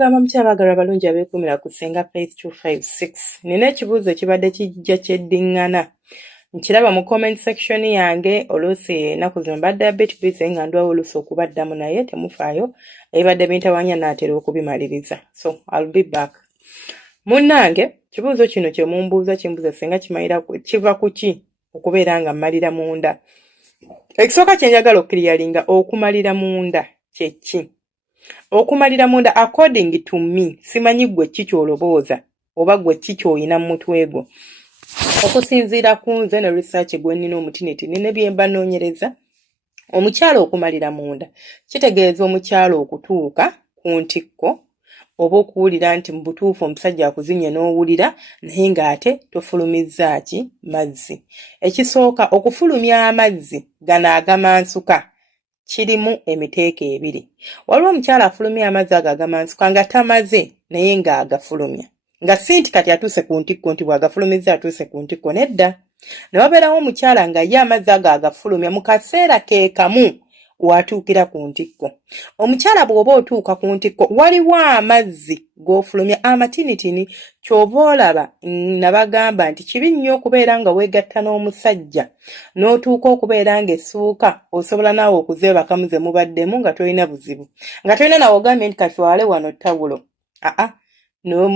Mugamba mukyabaagala balungi abeekumira ku Ssenga Faith 256. Nina ekibuuzo ekibadde kijja kyeddiŋŋana. Nkiraba mu comment section yange oluusi ennaku zino mbadde a bit busy nga ndwawo oluusi okubaddamu naye temufaayo ebibadde bintawanya naatera okubimaliriza. So I'll be back. Munnange, kibuuzo kino kye mumbuuza kimbuuza singa kiva ku ki okubeera nga mmalira munda. Ekisooka kye njagala okukiriyalinga okumalira munda kye ki? Okumalira munda according to me, simanyi gwe ki kyolobooza oba gwe ki kyoyina mu mutwe gwo. Okusinziira ku nze ne research gwe nnina omutinitini ne bye mba nnoonyereza, omukyala okumalira munda kitegeeza omukyala okutuuka ku ntikko oba okuwulira nti mu butuufu omusajja akuzinye n'owulira naye ng'ate tofulumizza ki mazzi. Ekisooka okufulumya amazzi gano agamansuka kirimu emiteeko ebiri. Waliwo omukyala afulumya amazzi ago agamansuka nga tamaze naye ng'agafulumya. Nga si nti kati atuuse ku ntikko nti bw'agafulumizza atuuse ku ntikko, nedda. Ne wabeerawo omukyala nga ye amazzi ago agafulumya mu kaseera ke kamu watuukira ku ntikko. Omukyala bw'oba otuuka ku ntikko waliwo amazzi g'ofulumya amatinitini, ky'oba olaba nabagamba nti kibi nnyo okubeera nga weegatta n'omusajja n'otuuka okubeera ng'essuuka osobola naawe okuzeebakamu ze mubaddemu nga tolina buzibu. Nga tolina nawe ogambye nti katwale wano ttawulo.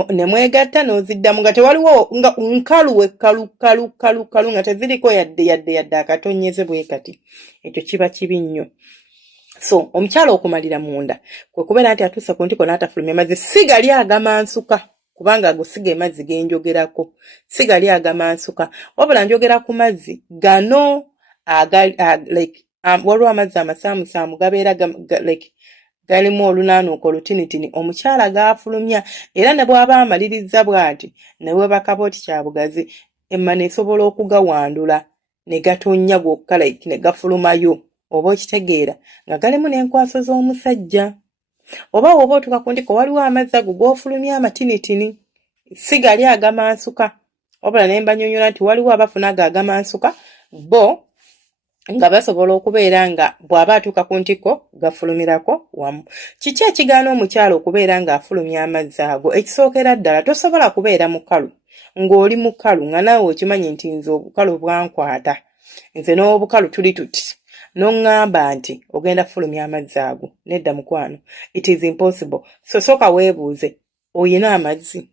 Ne mwegatta n'oziddamu nga tewaliwo nga nkalu wekkalu nga teziriko yadde akatonnyeze bwe kati. Ekyo kiba kibi nnyo. So omukyala okumalira munda kwe kubeera nti atuuse ku ntikko n'atafulumya mazzi, si gali agamansuka kubanga ago si ge mazzi ge njogerako, si gali agamansuka wabula njogera ku mazzi gano waliwo amazzi amasaamusaamu gabeera galimu olunaanuuka olutinitini omukyala gaafulumya, era ne bw'aba amaliriza bw'ati ne weebaka booti kya bugazi emma nesobola okugawandula ne gatonnya gwokka ne gafulumayo. Oba okitegeera nga galimu n'enkwaso z'omusajja. Oba woba otuuka ku ntikko waliwo amazzi ago g'ofulumya amatinitini, si gali agamansuka wabula ne mbanyonnyola nti waliwo abafuna ago agamansuka bo nga basobola okubeera nga bw'aba atuuka ku ntikko gafulumirako wamu. Kiki ekigaana omukyala okubeera ng'afulumya amazzi ago? Ekisookera ddala tosobola kubeera mukalu ng'oli mukalu nga naawe okimanyi nti nze obukalu bwankwata, nze n'obukalu tuli tuti, n'oŋŋamba nti ogenda kufulumya amazzi ago. Nedda mukwano, it is impossible. So sooka weebuuze, oyina amazzi?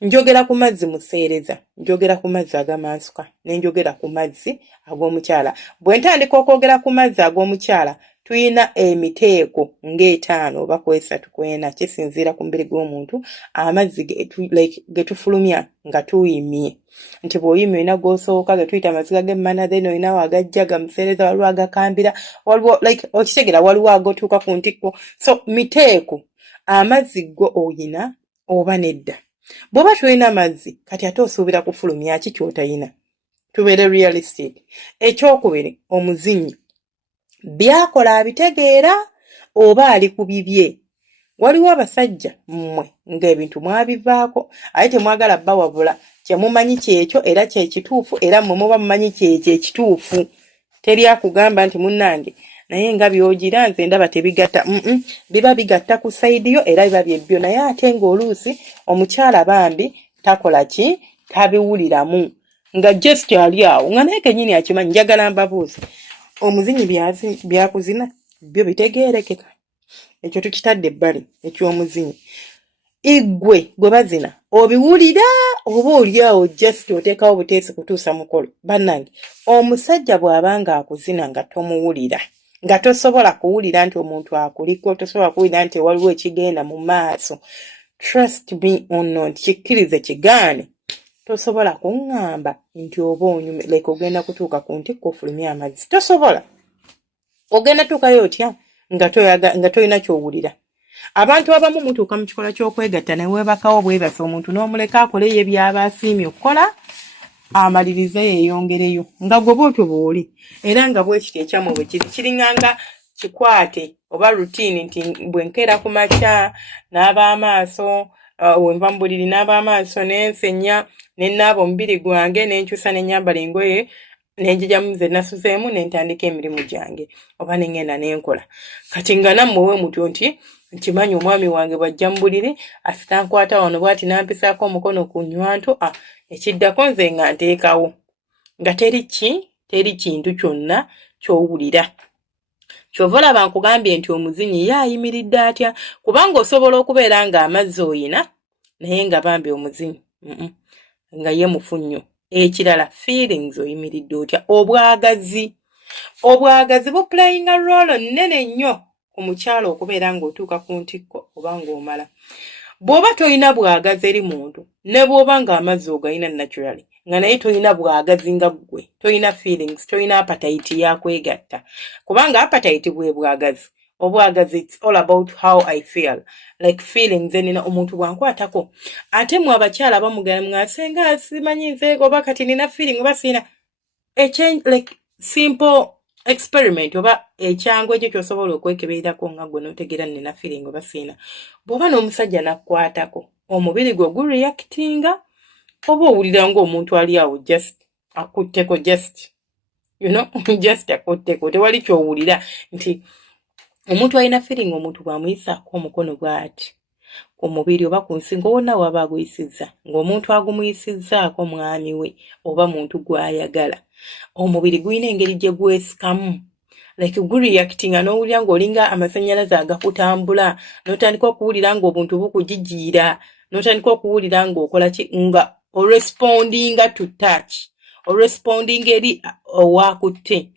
Njogera ku mazzi museereza, njogera ku mazzi agamansuka, ne njogera ku mazzi ag'omukyala. Bwe ntandika okwogera ku mazzi ag'omukyala, tuyina emiteeko ng'etaano oba ku esatu ku ena, kisinziira ku mubiri gw'omuntu, amazzi ge tufulumya nga tuyimye. Nti bw'oyimye olina g'osooka ge tuyita amaziga g'emmana, then olinawo agajja gamuseereza, waliwo agakambira, waliwo okitegera waliwo agotuuka ku ntikko. So miteeko, amazzi go oyina oba nedda? Bw'oba tulina amazzi kati ate osuubira kufulumya ki ky'otayina? Tubeere realistic. Ekyokubiri, omuzinyi byakola abitegeera oba ali ku bibye? Waliwo abasajja mmwe ng'ebintu mwabivaako ate temwagala bawabula kyemumanyi kyekyo era kyekituufu, era mmwe muba mumanyi kyekyo ekituufu. Teri akugamba nti munnange naye nga byogira nze ndaba tebigatta. Biba bigatta ku sayidi yo era biba byebbyo, naye ate ng'oluusi omukyala bambi takola ki? Tabiwuliramu nga just ali awo nga naye kennyini akimanyi. Njagala mbabuuze, omuzinyi byakuzina byo bitegeerekeka? Ekyo tukitadde ebbali eky'omuzinyi. Igwe gwe bazina obiwulira oba oli awo just oteekawo buteesi kutuusa mukolo? Bannange, omusajja bw'aba ng'akuzina nga tomuwulira, nga tosobola kuwulira nti omuntu akuliko, tosobola kuwulira nti waliwo ekigenda mu maaso, trust me or not, kikkirize kigaane, tosobola kuŋŋamba nti oba onyume ogenda kutuuka ku ntikko ofulumya amazzi. Tosobola. Ogenda tuukayo otya nga tolina ky'owulira? Abantu abamu mutuuka mu kikola ky'okwegatta ne weebakawo bwebasa omuntu n'omuleka akole ye by'aba asiimye okukola, amalirize yeeyongereyo nga gwe bw'otyo bw'oli. Era nga bwe kiti ekyamwe bwe kiringanga kikwate oba routine nti bwe nkeera ku makya n'aba amaaso, wenva mu buliri n'aba amaaso n'ensenya n'ennaaba omubiri gwange n'enkyusa n'ennyambala engoye n'enjijamu ze nasuzeemu n'entandika emirimu gyange oba n'engenda n'enkola. Kati nga nammwe we mutyo nti nkimanyi omwami wange bw'ajja mu buliri asitankwata wano bw'ati nampisaako omukono ku nnywanto ekiddako nze nga nteekawo nga teri kintu kyonna ky'owulira. Kyova olaba nkugambye nti omuzinyi ye ayimiridde atya, kubanga osobola okubeera nga amazzi oyina naye nga bambi omuzinyi nga ye mufu nnyo. Ekirala feelings oyimiridde otya. Obwagazi buplayinga role nnene nnyo ku mukyala okubeera ng'otuuka ku ntikko oba ng'omala. Bw'oba toyina bwagazi eri muntu ne bw'oba nga amazzi ogayina naturally nga naye toyina bwagazi nga ggwe, toyina feelings, toyina appetite yakwegatta, kubanga appetite bwe bwagazi. Obwagazi it's all about how I feel, like feelings enina omuntu bwankwatako. Ate mwe abakyala bamugana mwasenga simanyi nze oba kati nina feeling oba sina a change, like simple experiment oba ekyangu ekyo ky'osobola okwekebeerako nga gwe n'otegeera nina feeling oba sina. Bw'oba n'omusajja nakkwatako omubiri gwe gureactinga oba owulira ng'omuntu ali awo just akutteko just akutteko tewali ky'owulira nti omuntu alina feeling omuntu bw'amuyisaako omukono bw'ati ku mubiri oba ku nsingo wonna waba aguyisizza ng'omuntu agumuyisizzaako mwami we oba muntu gw'ayagala omubiri gulina engeri gye gwesikamu like gureactinga n'owulira ng'olinga amasannyalaze agakutambula n'otandika okuwulira ng'obuntu bukujijiira n'otandika okuwulira ng'okola ki nga orespondinga to touch orespondinga eri owakutte.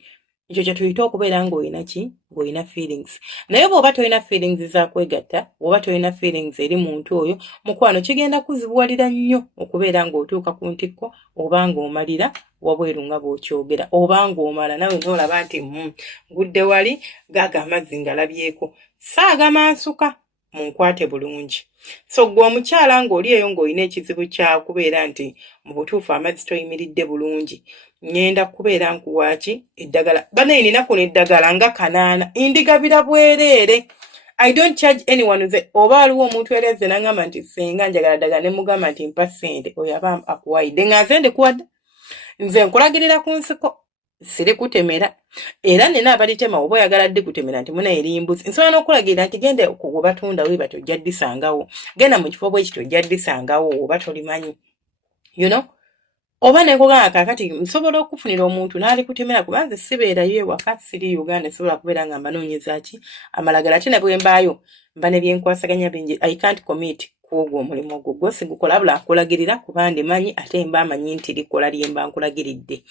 Ekyo kye tuyita okubeera ng'olina ki ng'olina feelings. Naye bw'oba tolina feelings za kwegatta, bw'oba tolina feelings eri muntu oyo, mukwano kigenda kuzibuwalira nnyo okubeera ng'otuuka ku ntikko oba ng'omalira wabweru nga bw'okyogera oba ng'omala nawe n'olaba nti ngudde wali gaaga amazzi ngalabyeko saagamansuka munkwate bulungi. So gwe omukyala ng'oli eyo ng'olina ekizibu kya kubeera nti mu butuufu amazzi toyimiridde bulungi, ngenda kubeera nkuwaaki eddagala. Banaye nina kuno eddagala nga 8 indigabira bwereere. I don't charge anyone nze oba waliwo omuntu ereze nangamba nti senga njagala ddagala ne mugamba nti mpa ssente oyo aba akuwayidde nga nze ndikuwadde. Nze nkulagirira ku nsiko siri kutemera era nina abalitema oba oyagala ddi kutemera nti muna erimbuzi nsobola n'okulagirira nti gende okubatunda we bati ojja ddisangawo, genda mu kifo bwe kiti ojja ddisangawo oba tolimanyi oba nekugamba kakati nsobola okufunira omuntu n'ali kutemera kubanze sibeerayo ewaka siri Uganda sobola kubeera nga mbanoonyeza ki amalagala. Ate ne bwe mbaayo mba ne byenkwasaganya bingi. I can't commit kwogwo omulimu ogwo gwo sigukola bula nkulagirira kuba ndimanyi ate mba amanyi nti likola lye mba nkulagiridde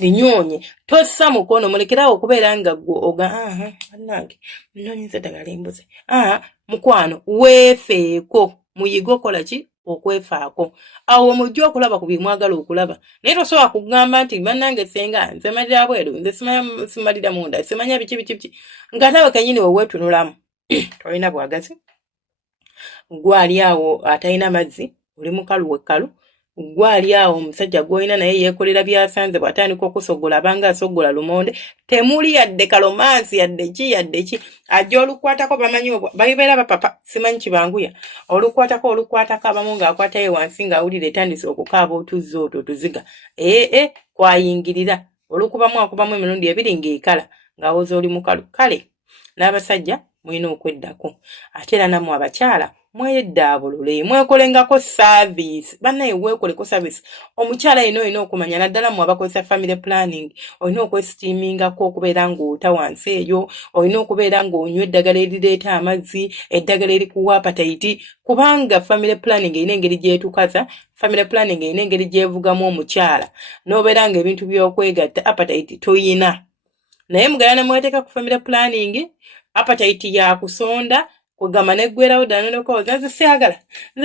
linyoonye tossa mukono mulekerawo okubeera nga gwe bannange nnoonyeza eddagala limbuze mukwano weefeeko muyiga okola ki okwefaako awo mujja okulaba ku bimwagala okulaba naye tosobola kugamba nti bannange senga nze malira bweru nze simalira munda simanya biki nga nawe kenyini weweetunulamu tolina bwagazi. Gwali awo atalina mazzi oli mukalu wekalu, gwali awo omusajja gwolina naye yeekolera byasanze bw'atandika okusogola abanga asogola lumonde temuli yadde kalomansi yadde ki ajja olukwatako bamanyi bayibeera bapapa simanyi kibanguya olukwatako abamu ng'akwatayo wansi ng'awulira etandise okukaaba otuzza otwo tuziga kwayingirira olukubamu akubamu emirundi 2 ng'ekala ng'awoza oli mukalu. Kale n'abasajja mulina okweddako ate era nammwe abakyala mweddaabulule mwekolengako service bannaye weekoleko service. Omukyala yino olina okumanya naddala mmwe abakozesa family planning olina okwesitiimingako okubeera ng'ota wansi eyo, olina okubeera ng'onywa eddagala erireeta amazzi, eddagala erikuwa appetite kubanga family planning erina engeri gyetukaza, family planning erina engeri gyevugamu omukyala n'obeera ng'ebintu by'okwegatta appetite toyina. Naye mugala ne mweteeka ku family planning appetite ya kusonda kugamba neggwerawo ddala n'okooza nze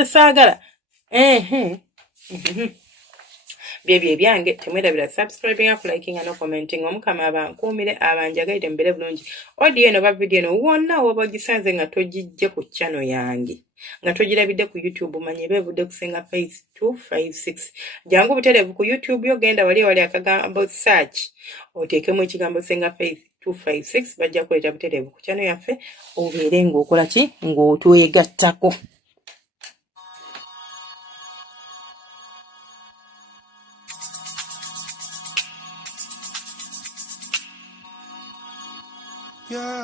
saagala byebyo ebyange. Temwerabira subscribing liking no commenting. Omukama abankuumire abanjagalire mbere bulungi. Audio eno ba video eno wonna woba ogisanze nga togijje ku channel yange nga togirabidde ku YouTube manye beevudde kusenga Face 256 jangu butereevu ku YouTube yogenda wali akagambo search oteekemu ekigambo senga Face 256 bajja kuleeta butereevu ku channel yaffe obeere ng'okola ki ng'otwegattako. Yeah.